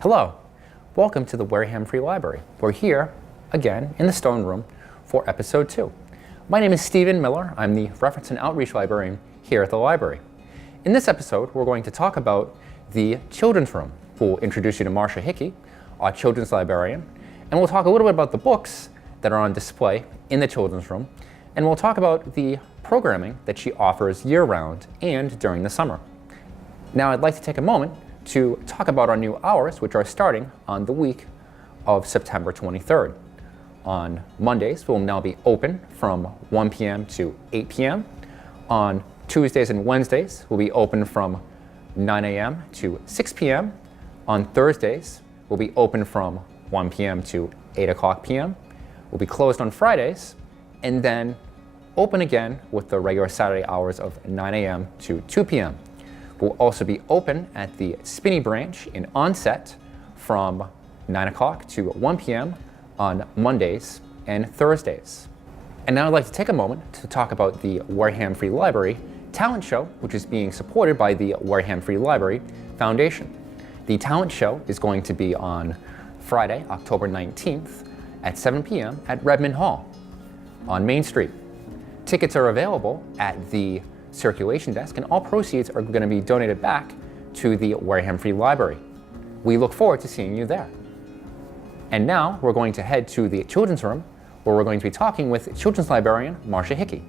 Hello, welcome to the Wareham Free Library. We're here, again, in the Stone Room for episode 2. My name is Stephen Miller. I'm the Reference and Outreach Librarian here at the library. In this episode, we're going to talk about the Children's Room. We'll introduce you to Marcia Hickey, our Children's Librarian, and we'll talk a little bit about the books that are on display in the Children's Room, and we'll talk about the programming that she offers year-round and during the summer. Now, I'd like to take a moment to talk about our new hours, which are starting on the week of September 23rd. On Mondays, we'll now be open from 1 p.m. to 8 p.m. On Tuesdays and Wednesdays, we'll be open from 9 a.m. to 6 p.m. On Thursdays, we'll be open from 1 p.m. to 8 o'clock p.m. We'll be closed on Fridays, and then open again with the regular Saturday hours of 9 a.m. to 2 p.m. We'll also be open at the Spinney branch in Onset from 9 o'clock to 1 p.m. on Mondays and Thursdays. And now I'd like to take a moment to talk about the Wareham Free Library Talent Show, which is being supported by the Wareham Free Library Foundation. The talent show is going to be on Friday, October 19th at 7 p.m. at Redmond Hall on Main Street. Tickets are available at the circulation desk, and all proceeds are going to be donated back to the Wareham Free Library. We look forward to seeing you there. And now we're going to head to the Children's Room, where we're going to be talking with Children's Librarian Marcia Hickey.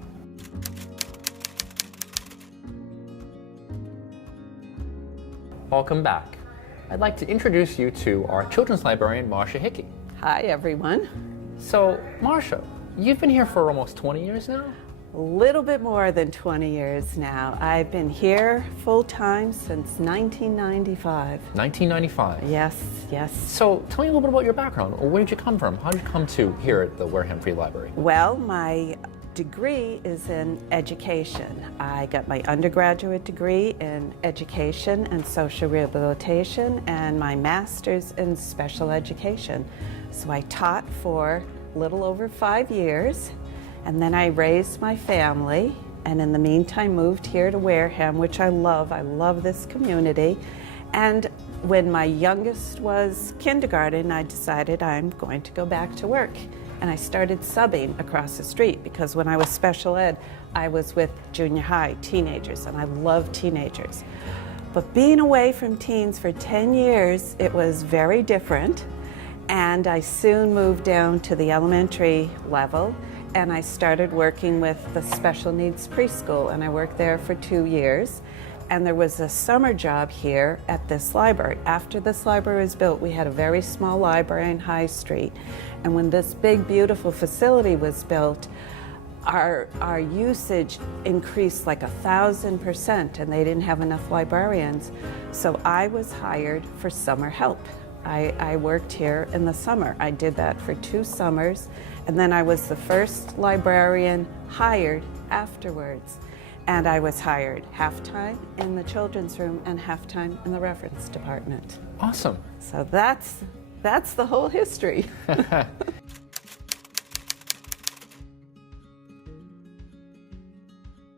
Welcome back. I'd like to introduce you to our Children's Librarian Marcia Hickey. Hi, everyone. So, Marcia, you've been here for almost 20 years now? A little bit more than 20 years now. I've been here full-time since 1995. 1995? Yes. So tell me a little bit about your background. Where did you come from? How did you come to here at the Wareham Free Library? Well, my degree is in education. I got my undergraduate degree in education and social rehabilitation and my master's in special education. So I taught for a little over 5 years. And then I raised my family, and in the meantime moved here to Wareham, which I love. I love this community. And when my youngest was kindergarten, I decided I'm going to go back to work. And I started subbing across the street, because when I was special ed, I was with junior high teenagers, and I love teenagers. But being away from teens for 10 years, it was very different. And I soon moved down to the elementary level, and I started working with the special needs preschool, and I worked there for 2 years. And there was a summer job here at this library. After this library was built, we had a very small library in High Street. And when this big, beautiful facility was built, our usage increased like 1,000%, and they didn't have enough librarians. So I was hired for summer help. I worked here in the summer. I did that for 2 summers, and then I was the first librarian hired afterwards. And I was hired half-time in the children's room and half-time in the reference department. Awesome. So that's the whole history.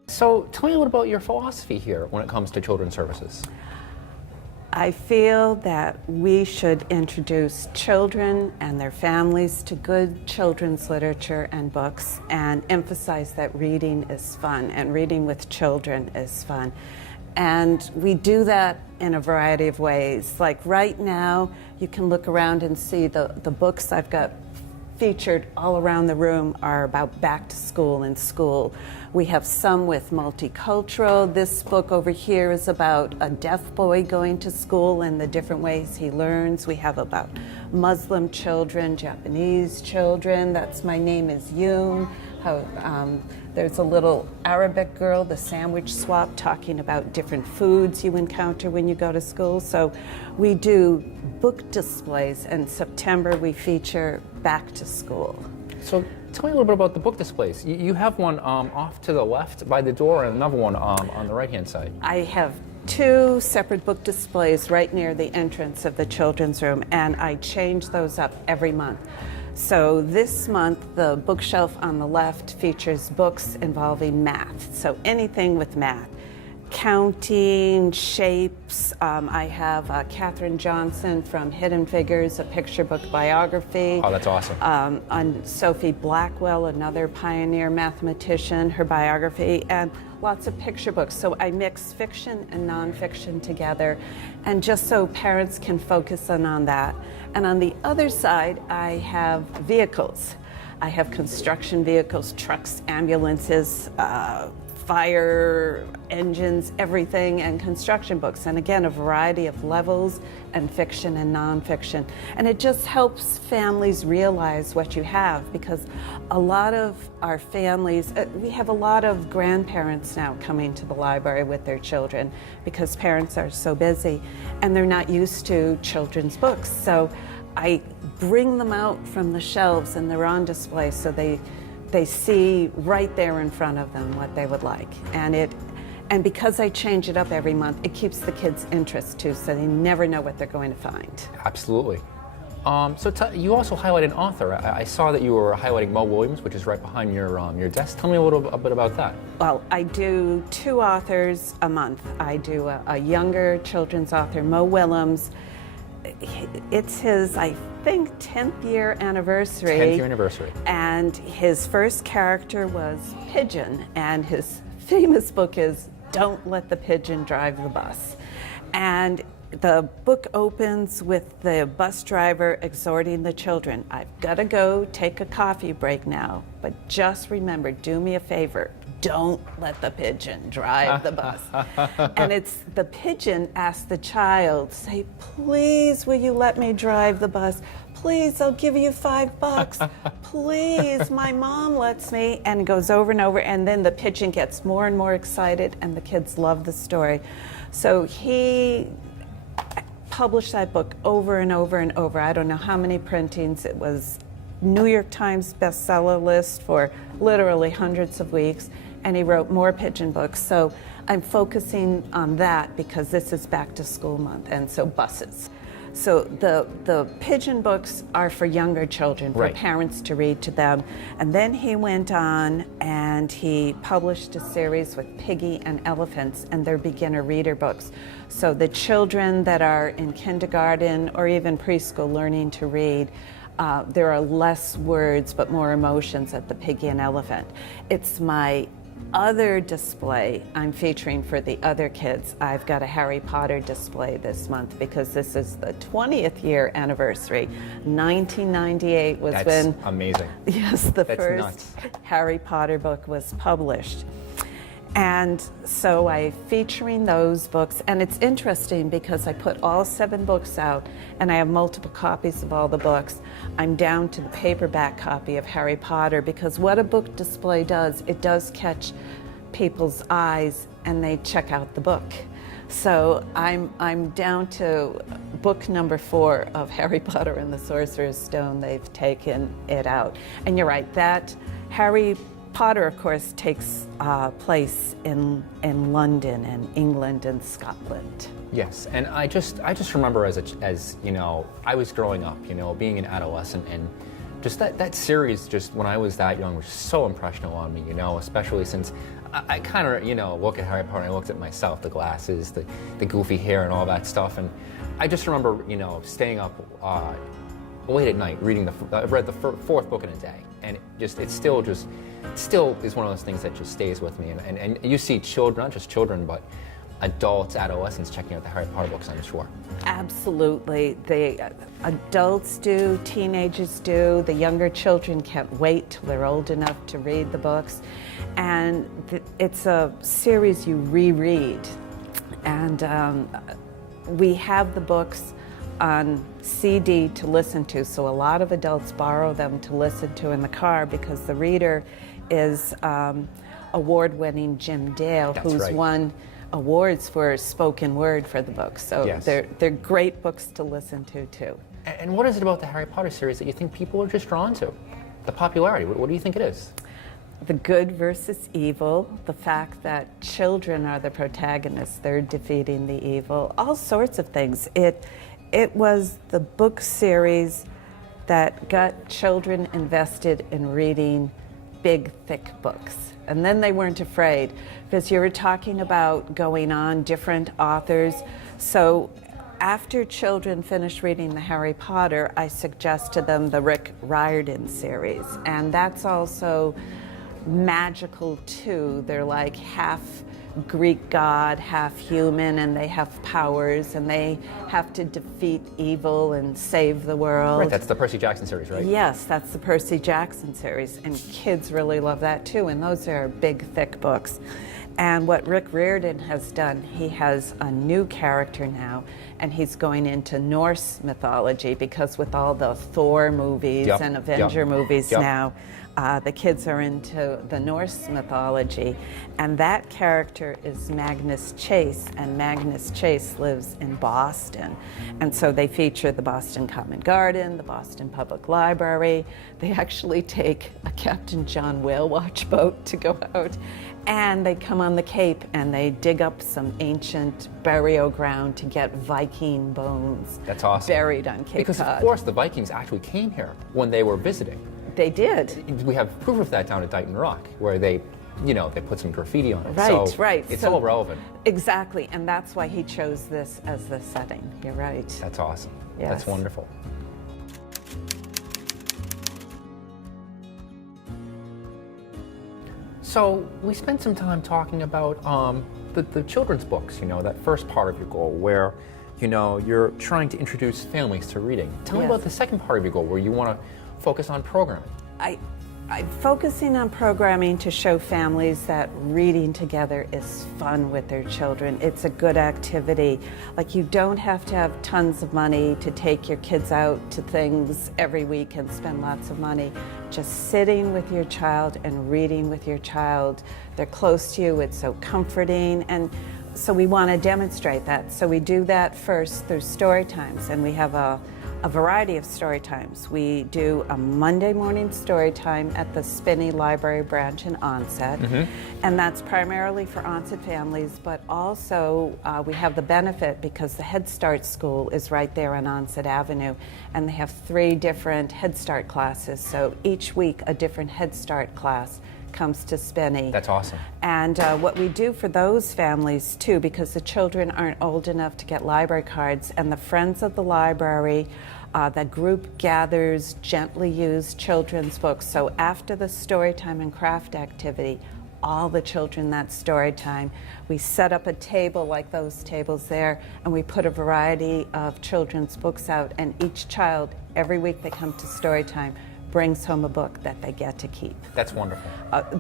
So tell me a little about your philosophy here when it comes to children's services. I feel that we should introduce children and their families to good children's literature and books, and emphasize that reading is fun, and reading with children is fun. And we do that in a variety of ways. Like right now, you can look around and see the books I've got featured all around the room are about back to school and school. We have some with multicultural. This book over here is about a deaf boy going to school and the different ways he learns. We have about Muslim children, Japanese children. That's My Name is Yoon. There's a little Arabic girl, the sandwich swap, talking about different foods you encounter when you go to school. So we do book displays. In September, we feature back to school. So tell me a little bit about the book displays. You have one off to the left by the door and another one on the right-hand side. I have 2 separate book displays right near the entrance of the children's room, and I change those up every month. So this month, the bookshelf on the left features books involving math, so anything with math. counting, shapes. I have Katherine Johnson from Hidden Figures, a picture book biography. Oh, that's awesome. On Sophie Blackwell, another pioneer mathematician, her biography, and lots of picture books. So I mix fiction and nonfiction together, and just so parents can focus on that. And on the other side, I have vehicles. I have construction vehicles, trucks, ambulances, fire engines, everything, and construction books. And again, a variety of levels and fiction and nonfiction. And it just helps families realize what you have, because a lot of our families, we have a lot of grandparents now coming to the library with their children because parents are so busy and they're not used to children's books. So I bring them out from the shelves and they're on display so they see right there in front of them what they would like. And because I change it up every month, it keeps the kids' interest too, so they never know what they're going to find. Absolutely. You also highlight an author. I saw that you were highlighting Mo Williams, which is right behind your desk. Tell me a bit about that. Well, I do 2 authors a month. I do a younger children's author, Mo Williams. It's his, I think, 10th year anniversary. 10th year anniversary. And his first character was Pigeon, and his famous book is Don't Let the Pigeon Drive the Bus. And the book opens with the bus driver exhorting the children, I've got to go take a coffee break now, but just remember, do me a favor, don't let the pigeon drive the bus. And it's the pigeon asks the child, say, please, will you let me drive the bus? Please, I'll give you $5. Please, my mom lets me. And it goes over and over. And then the pigeon gets more and more excited, and the kids love the story. So he published that book over and over and over. I don't know how many printings. It was New York Times bestseller list for literally hundreds of weeks. And he wrote more pigeon books. So I'm focusing on that because this is back to school month, and so buses. So the pigeon books are for younger children, for parents to read to them. And then he went on and he published a series with Piggy and Elephants, and they're beginner reader books. So the children that are in kindergarten or even preschool learning to read, there are less words but more emotions at the Piggy and Elephant. It's my other display I'm featuring for the other kids. I've got a Harry Potter display this month because this is the 20th year anniversary. 1998 was when amazing. Yes, That's first nuts. Harry Potter book was published. And so I'm featuring those books, and it's interesting because I put all 7 books out and I have multiple copies of all the books. I'm down to the paperback copy of Harry Potter because what a book display does, it does catch people's eyes and they check out the book. So I'm down to book number 4 of Harry Potter and the Sorcerer's Stone. They've taken it out. And you're right, that Harry Potter, of course, takes place in London and England and Scotland. Yes, and I just remember as you know, I was growing up, you know, being an adolescent, and just that series, just when I was that young, was so impressionable on me, you know, especially since I kind of, you know, look at Harry Potter and I looked at myself, the glasses, the goofy hair and all that stuff, and I just remember, you know, staying up late at night reading I've read the 4th book in a day, and it still is one of those things that just stays with me. And you see children, not just children, but adults, adolescents checking out the Harry Potter books, I'm sure. Absolutely. The adults do, teenagers do, the younger children can't wait till they're old enough to read the books. And it's a series you reread. And we have the books on CD to listen to, so a lot of adults borrow them to listen to in the car because the reader is award-winning Jim Dale, who's won awards for spoken word for the book. So they're great books to listen to too. And what is it about the Harry Potter series that you think people are just drawn to? The popularity, what do you think it is? The good versus evil, the fact that children are the protagonists, they're defeating the evil, all sorts of things. It was the book series that got children invested in reading big, thick books. And then they weren't afraid, because you were talking about going on different authors. So after children finish reading the Harry Potter, I suggest to them the Rick Riordan series. And that's also magical too. They're like half Greek god, half human, and they have powers, and they have to defeat evil and save the world. Right, that's the Percy Jackson series, right? Yes, that's the Percy Jackson series, and kids really love that too, and those are big, thick books. And what Rick Riordan has done, he has a new character now, and he's going into Norse mythology, because with all the Thor movies and Avenger movies now, the kids are into the Norse mythology. And that character is Magnus Chase, and Magnus Chase lives in Boston. And so they feature the Boston Common Garden, the Boston Public Library. They actually take a Captain John whale watch boat to go out, and they come on the Cape and they dig up some ancient burial ground to get Viking bones. That's awesome. Buried on Cape Because Cod. of course the Vikings actually came here when they were visiting. They did. We have proof of that down at Dighton Rock, where they, they put some graffiti on it. Right, so right. It's So- all relevant. Exactly, and that's why he chose this as the setting. You're right. That's awesome. Yes. That's wonderful. So we spent some time talking about the children's books, that first part of your goal where, you're trying to introduce families to reading. Tell me Yes. about the second part of your goal where you want to focus on programming. I'm focusing on programming to show families that reading together is fun with their children. It's a good activity. Like, you don't have to have tons of money to take your kids out to things every week and spend lots of money. Just sitting with your child and reading with your child. They're close to you, it's so comforting, and so we want to demonstrate that. So we do that first through story times, and we have a variety of story times. We do a Monday morning story time at the Spinney Library branch in Onset, and that's primarily for Onset families, but also we have the benefit because the Head Start school is right there on Onset Avenue, and they have 3 different Head Start classes, so each week a different Head Start class comes to Spinney. That's awesome. And what we do for those families too, because the children aren't old enough to get library cards, and the Friends of the Library, that group gathers gently used children's books. So after the story time and craft activity, all the children that story time, we set up a table like those tables there, and we put a variety of children's books out, and each child, every week they come to story time, brings home a book that they get to keep. That's wonderful.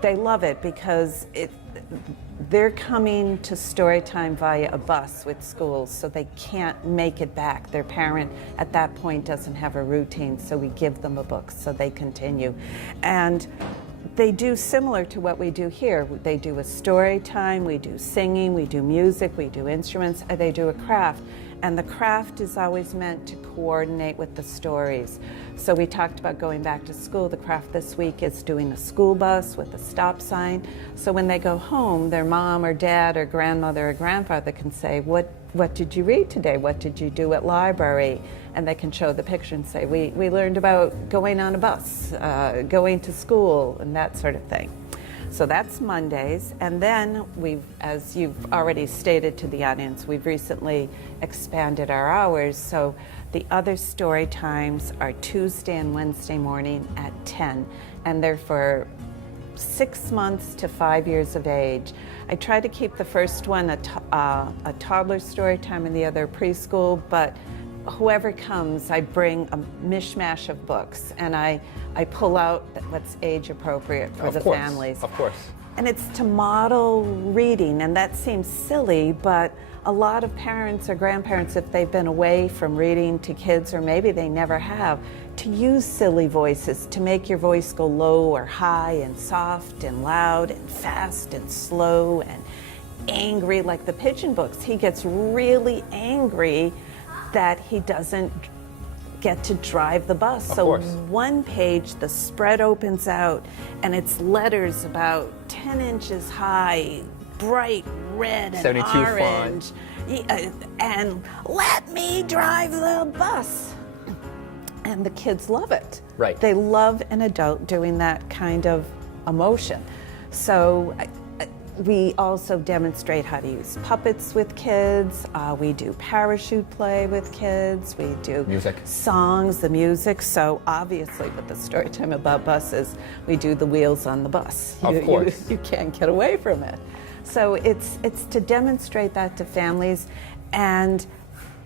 They love it because they're coming to Storytime via a bus with schools, so they can't make it back. Their parent at that point doesn't have a routine, so we give them a book so they continue. And they do similar to what we do here. They do a story time, we do singing, we do music, we do instruments, and they do a craft. And the craft is always meant to coordinate with the stories. So we talked about going back to school. The craft this week is doing a school bus with a stop sign. So when they go home, their mom or dad or grandmother or grandfather can say, what did you read today? What did you do at library? And they can show the picture and say, we learned about going on a bus, going to school, and that sort of thing. So that's Mondays, and then as you've already stated to the audience, we've recently expanded our hours, so the other story times are Tuesday and Wednesday morning at 10, and they're for 6 months to 5 years of age. I try to keep the first one a toddler story time and the other preschool, but whoever comes, I bring a mishmash of books, and I pull out what's age appropriate for the families. Of course. And it's to model reading, and that seems silly, but a lot of parents or grandparents, if they've been away from reading to kids, or maybe they never have, to use silly voices, to make your voice go low or high and soft and loud and fast and slow and angry, like the Pigeon books. He gets really angry that he doesn't get to drive the bus. Of so course. One page, the spread opens out, and it's letters about 10 inches high, bright red and 72 orange. font. And let me drive the bus. And the kids love it. Right. They love an adult doing that kind of emotion. So we also demonstrate how to use puppets with kids. We do parachute play with kids. We do music, songs, the music. So obviously with the story time about buses, we do the wheels on the bus. Of course. You can't get away from it. So it's to demonstrate that to families. And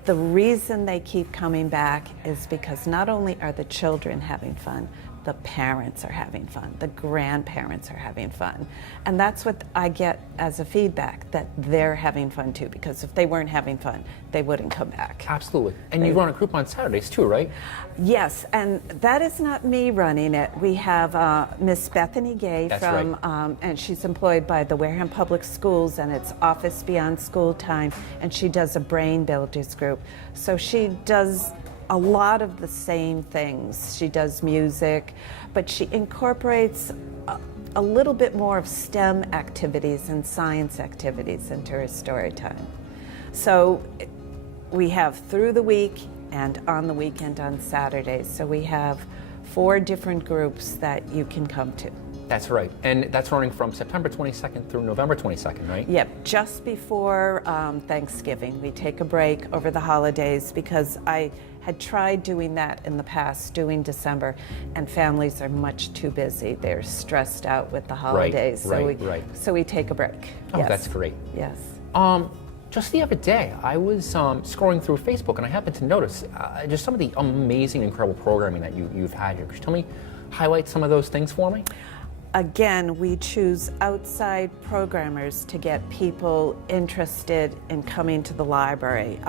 the reason they keep coming back is because not only are the children having fun, the parents are having fun, the grandparents are having fun. And that's what I get as a feedback, that they're having fun too, because if they weren't having fun, they wouldn't come back. Absolutely. And you run a group on Saturdays too, right? Yes, and that is not me running it. We have Miss Bethany Gay and she's employed by the Wareham Public Schools, and it's Office Beyond School Time, and she does a Brain Builders group. So she does a lot of the same things. She does music, but she incorporates a little bit more of STEM activities and science activities into her story time. So we have through the week and on the weekend on Saturdays. So we have 4 different groups that you can come to. That's right. And that's running from September 22nd through November 22nd, right? Yep, just before Thanksgiving. We take a break over the holidays because I had tried doing that in the past, doing December, and families are much too busy. They're stressed out with the holidays. So we take a break. Oh, yes. That's great. Yes. Just the other day, I was scrolling through Facebook, and I happened to notice just some of the amazing, incredible programming that you've had here. Could you highlight some of those things for me? Again, we choose outside programmers to get people interested in coming to the library.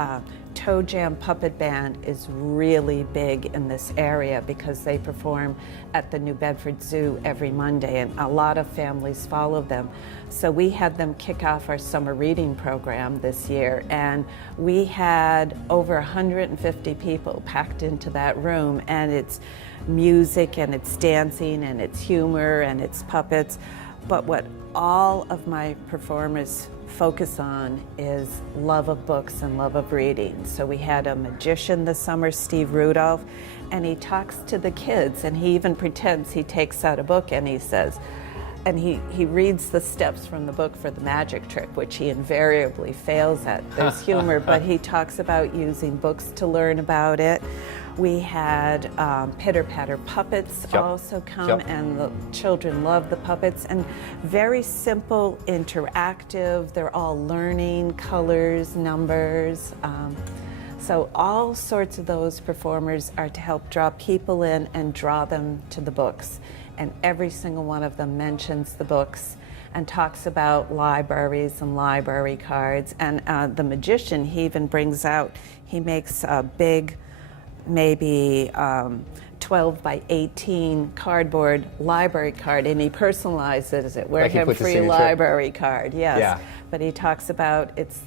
Toejam Puppet Band is really big in this area because they perform at the New Bedford Zoo every Monday, and a lot of families follow them. So we had them kick off our summer reading program this year, and we had over 150 people packed into that room, and it's music and it's dancing and it's humor and it's puppets. But what all of my performers focus on is love of books and love of reading. So we had a magician this summer, Steve Rudolph, and he talks to the kids, and he even pretends he takes out a book and he says, and he reads the steps from the book for the magic trick, which he invariably fails at. There's humor, but he talks about using books to learn about it. We had Pitter Patter Puppets also come, and the children love the puppets, and very simple, interactive. They're all learning colors, numbers. So all sorts of those performers are to help draw people in and draw them to the books. And every single one of them mentions the books and talks about libraries and library cards. And the magician, he even brings out, he makes a big, maybe 12 by 18 cardboard library card, and he personalizes it. Wareham Free Library card, yes. Yeah. But he talks about it's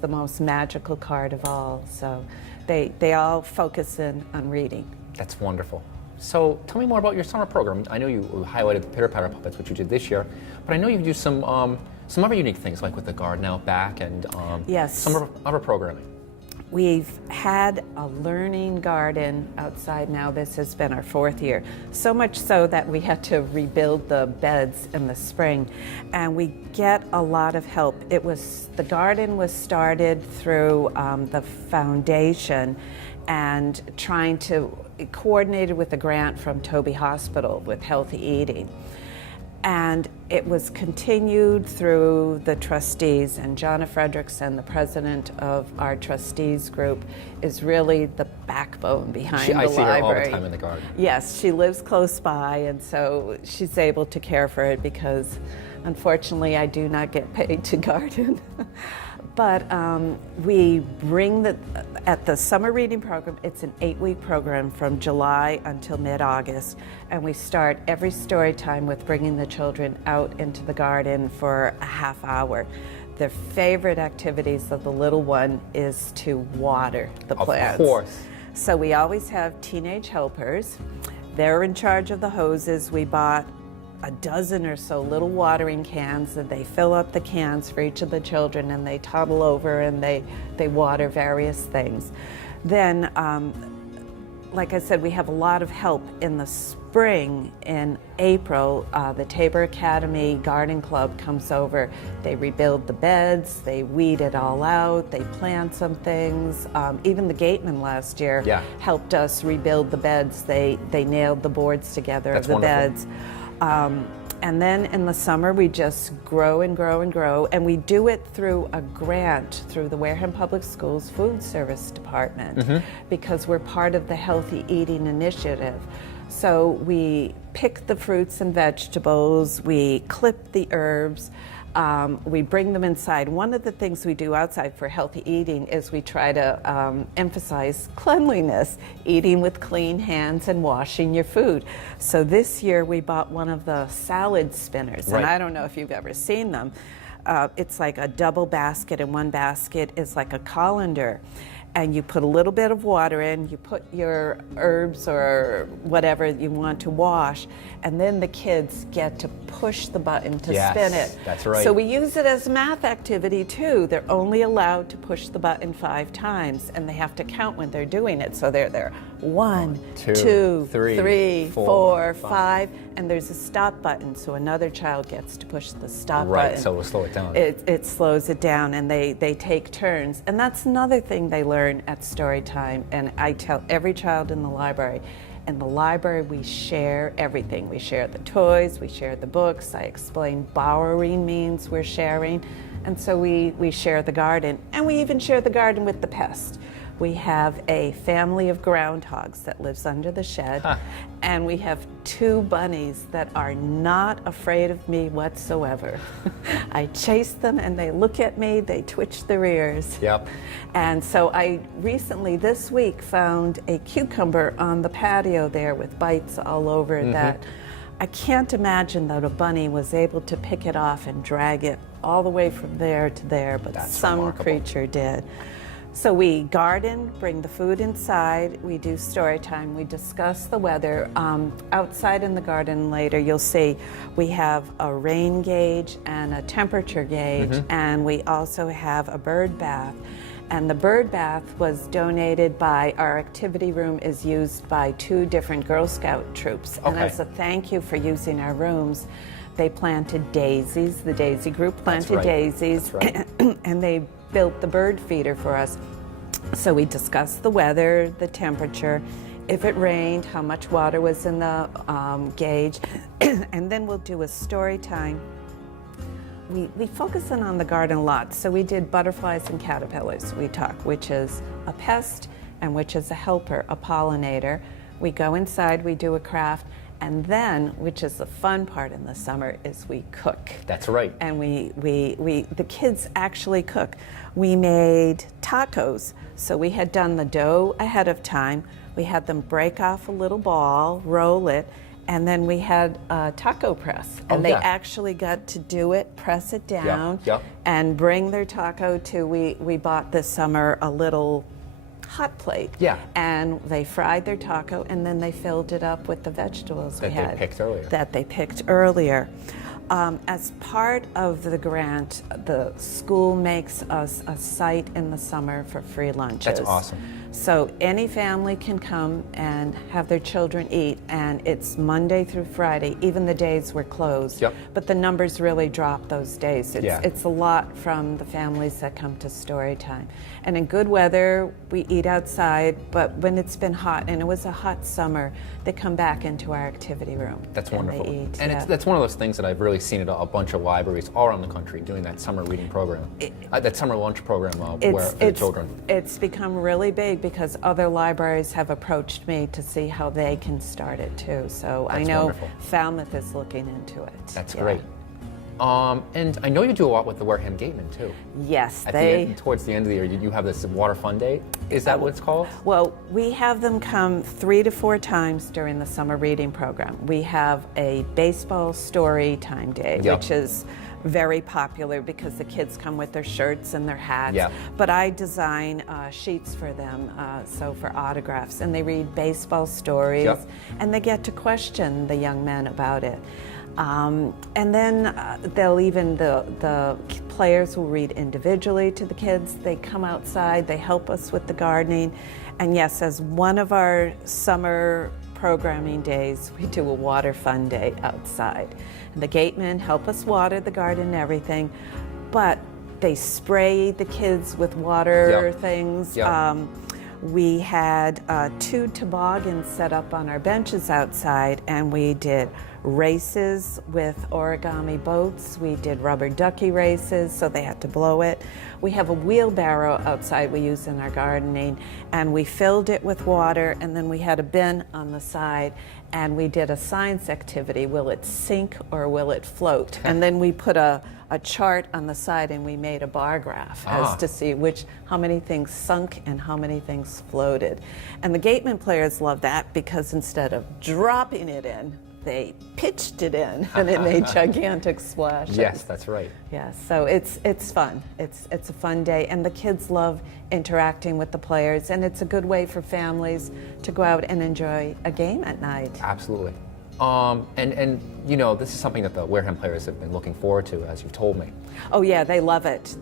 the most magical card of all. So they all focus in on reading. That's wonderful. So tell me more about your summer program. I know you highlighted the Pitter Patter Puppets, which you did this year, but I know you do some other unique things, like with the garden out back and some other programming. We've had a learning garden outside now. This has been our 4th year. So much so that we had to rebuild the beds in the spring, and we get a lot of help. The garden was started through the foundation and trying to coordinated with a grant from Toby Hospital with healthy eating. And it was continued through the trustees, and Jonna Fredrickson, the president of our trustees group, is really the backbone behind the library. I see her all the time in the garden. Yes, she lives close by, and so she's able to care for it because unfortunately I do not get paid to garden. But we bring at the summer reading program, it's an 8-week program from July until mid-August, and we start every story time with bringing the children out into the garden for a half hour. Their favorite activities of the little one is to water the plants. Of course. So we always have teenage helpers. They're in charge of the hoses. We bought a dozen or so little watering cans, and they fill up the cans for each of the children, and they toddle over and they water various things. Then like I said, we have a lot of help in the spring. In April, the Tabor Academy Garden Club comes over. They rebuild the beds, they weed it all out, they plant some things. Even the Gatemen last year helped us rebuild the beds. They nailed the boards together of the beds. And then in the summer, we just grow and grow and grow. And we do it through a grant through the Wareham Public Schools Food Service Department because we're part of the Healthy Eating Initiative. So we pick the fruits and vegetables, we clip the herbs, we bring them inside. One of the things we do outside for healthy eating is we try to emphasize cleanliness, eating with clean hands and washing your food. So this year we bought one of the salad spinners, and I don't know if you've ever seen them. It's like a double basket, and one basket is like a colander. And you put a little bit of water in, you put your herbs or whatever you want to wash, and then the kids get to push the button to spin it. That's right. So we use it as a math activity too. They're only allowed to push the button 5 times, and they have to count when they're doing it. So they're there. 1, 2, 3, 4, 5, and there's a stop button, so another child gets to push the stop button. Right, so we'll slow it down. It slows it down, and they take turns. And that's another thing they learn at Storytime, and I tell every child in the library. In the library, we share everything. We share the toys, we share the books. I explain borrowing means we're sharing. And so we share the garden, and we even share the garden with the pest. We have a family of groundhogs that lives under the shed, and we have 2 bunnies that are not afraid of me whatsoever. I chase them, and they look at me, they twitch their ears. Yep. And so I recently, this week, found a cucumber on the patio there with bites all over that I can't imagine that a bunny was able to pick it off and drag it all the way from there to there, but some remarkable creature did. So we garden, bring the food inside, we do story time, we discuss the weather. Outside in the garden later, you'll see we have a rain gauge and a temperature gauge, and we also have a bird bath. And the bird bath was donated by, our activity room is used by 2 different Girl Scout troops. And as a thank you for using our rooms, they planted daisies. The Daisy group planted daisies, and they built the bird feeder for us. So we discussed the weather, the temperature, if it rained, how much water was in the gauge, and then we'll do a story time. We focus in on the garden a lot, so we did butterflies and caterpillars. We talk which is a pest and which is a helper, a pollinator. We go inside, we do a craft, and then, which is the fun part in the summer, is we cook. That's right. And the kids actually cook. We made tacos, so we had done the dough ahead of time. We had them break off a little ball, roll it, and then we had a taco press. And they actually got to do it, press it down, and bring their taco to, we bought this summer a little hot plate. And they fried their taco, and then they filled it up with the vegetables that they picked earlier. As part of the grant, the school makes us a site in the summer for free lunches. That's awesome. So any family can come and have their children eat, and it's Monday through Friday, even the days we're closed. But the numbers really drop those days. It's a lot from the families that come to Storytime. And in good weather, we eat outside, but when it's been hot, and it was a hot summer, they come back into our activity room. That's wonderful. They eat, and that's one of those things that I've really seen at a bunch of libraries all around the country doing that summer reading program, that summer lunch program for the children. It's become really big because other libraries have approached me to see how they can start it too. So I know wonderful. Falmouth is looking into it. That's great. And I know you do a lot with the Wareham Gatemen too. Yes, towards the end of the year, you have this water fun day. Is that what it's called? Well, we have them come 3 to 4 times during the summer reading program. We have a baseball story time day, which is very popular because the kids come with their shirts and their hats. But I design sheets for them, so for autographs, and they read baseball stories, and they get to question the young men about it. And then the players will read individually to the kids. They come outside, they help us with the gardening. And yes, as one of our summer programming days, we do a water fun day outside. And the gatemen help us water the garden and everything, but they spray the kids with water things. We had 2 toboggans set up on our benches outside, and we did races with origami boats. We did rubber ducky races, so they had to blow it. We have a wheelbarrow outside we use in our gardening, and we filled it with water, and then we had a bin on the side, and we did a science activity. Will it sink or will it float? And then we put a chart on the side, and we made a bar graph as to see how many things sunk and how many things floated. And the gateman players loved that because instead of dropping it in, they pitched it in, and it made gigantic splashes. Yes, that's right. Yeah, so it's fun. It's a fun day, and the kids love interacting with the players, and it's a good way for families to go out and enjoy a game at night. Absolutely. And you know, this is something that the Wareham players have been looking forward to, as you've told me. Oh yeah, they love it.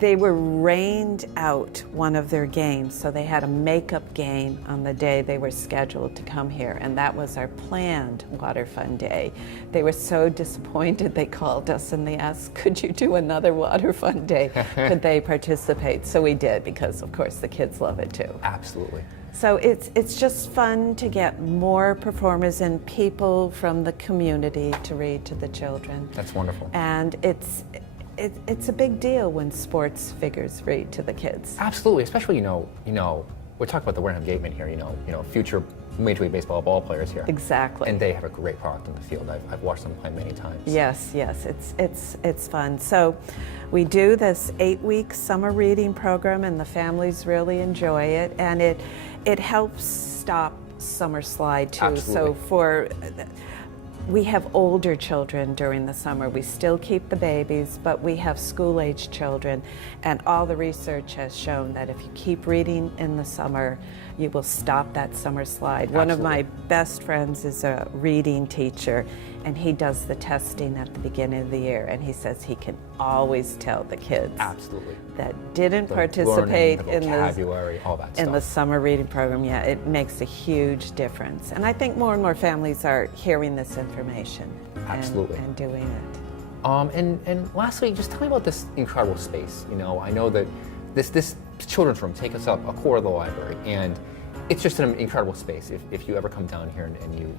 They were rained out one of their games, so they had a makeup game on the day they were scheduled to come here, and that was our planned water fun day. They were so disappointed, they called us and they asked, could you do another water fun day? Could they participate? So we did, because of course the kids love it too. Absolutely. So it's just fun to get more performers and people from the community to read to the children. That's wonderful. And it's a big deal when sports figures read to the kids. Absolutely, especially you know, we're talking about the Wareham Gatemen here. You know, future Major League Baseball ball players here. Exactly. And they have a great product on the field. I've watched them play many times. Yes, it's fun. So we do this 8-week summer reading program, and the families really enjoy it, and it helps stop summer slide too. Absolutely. So we have older children during the summer. We still keep the babies, but we have school-age children, and all the research has shown that if you keep reading in the summer, you will stop that summer slide. Absolutely. One of my best friends is a reading teacher, and he does the testing at the beginning of the year, and he says he can always tell the kids Absolutely. that didn't The participate learning, the vocabulary, all that in the stuff. summer reading program. Yeah, it makes a huge difference. And I think more and more families are hearing this information Absolutely. and doing it. And lastly, just tell me about this incredible space. You know, I know that this children's room takes us up a quarter of the library, and it's just an incredible space if you ever come down here and you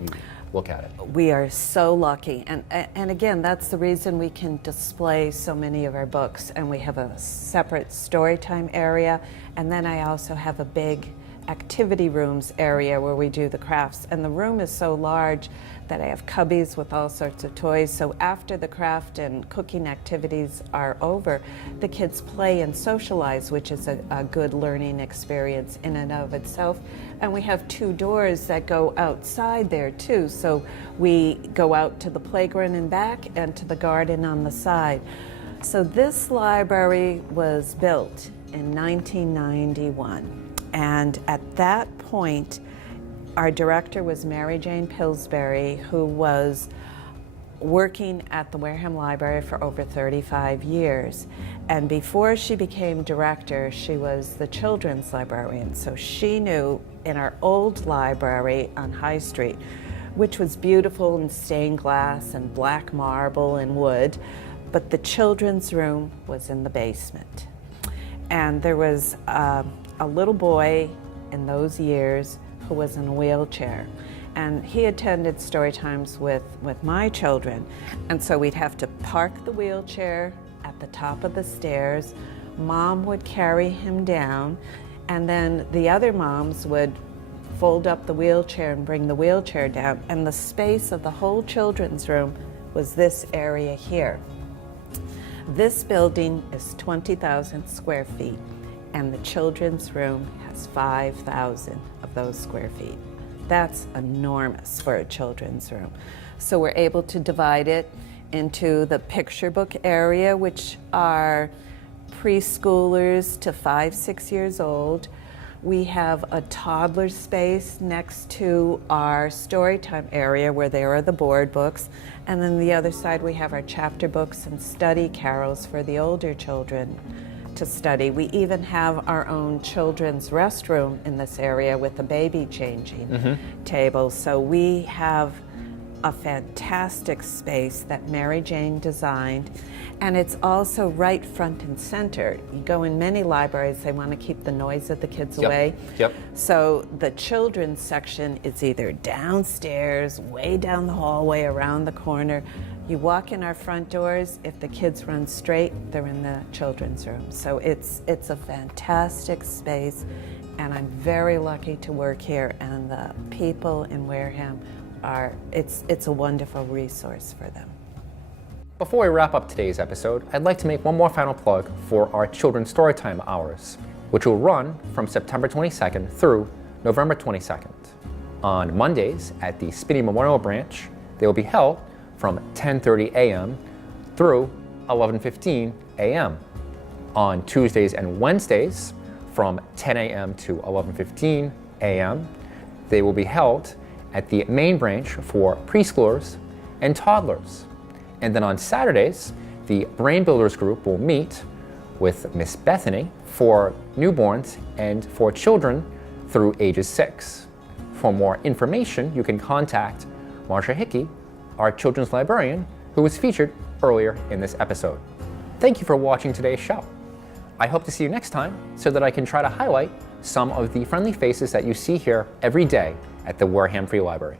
look at it. We are so lucky, and again, that's the reason we can display so many of our books, and we have a separate storytime area, and then I also have a big activity rooms area where we do the crafts, and the room is so large that I have cubbies with all sorts of toys. So after the craft and cooking activities are over, the kids play and socialize, which is a good learning experience in and of itself. And we have 2 doors that go outside there too. So we go out to the playground and back, and to the garden on the side. So this library was built in 1991. And at that point, our director was Mary Jane Pillsbury, who was working at the Wareham Library for over 35 years. And before she became director, she was the children's librarian. So she knew in our old library on High Street, which was beautiful in stained glass and black marble and wood, but the children's room was in the basement. And there was a little boy in those years who was in a wheelchair, and he attended story times with my children, and so we'd have to park the wheelchair at the top of the stairs. Mom would carry him down, and then the other moms would fold up the wheelchair and bring the wheelchair down, and the space of the whole children's room was this area here. This building is 20,000 square feet, and the children's room has 5,000 of those square feet. That's enormous for a children's room. So we're able to divide it into the picture book area, which are preschoolers to 5, 6 years old. We have a toddler space next to our Storytime area where there are the board books. And then the other side we have our chapter books and study carols for the older children to study. We even have our own children's restroom in this area with a baby changing table. So we have a fantastic space that Mary Jane designed, and it's also right front and center. You go in many libraries, they want to keep the noise of the kids away. Yep. So the children's section is either downstairs, way down the hallway, around the corner. You walk in our front doors, if the kids run straight, they're in the children's room. So it's a fantastic space, and I'm very lucky to work here, and the people in Wareham it's a wonderful resource for them. Before we wrap up today's episode, I'd like to make one more final plug for our Children's Storytime Hours, which will run from September 22nd through November 22nd. On Mondays at the Spinney Memorial Branch, they will be held from 10:30 a.m. through 11:15 a.m. On Tuesdays and Wednesdays, from 10 a.m. to 11:15 a.m., they will be held at the main branch for preschoolers and toddlers. And then on Saturdays, the Brain Builders group will meet with Miss Bethany for newborns and for children through ages 6. For more information, you can contact Marcia Hickey, our children's librarian, who was featured earlier in this episode. Thank you for watching today's show. I hope to see you next time so that I can try to highlight some of the friendly faces that you see here every day at the Wareham Free Library.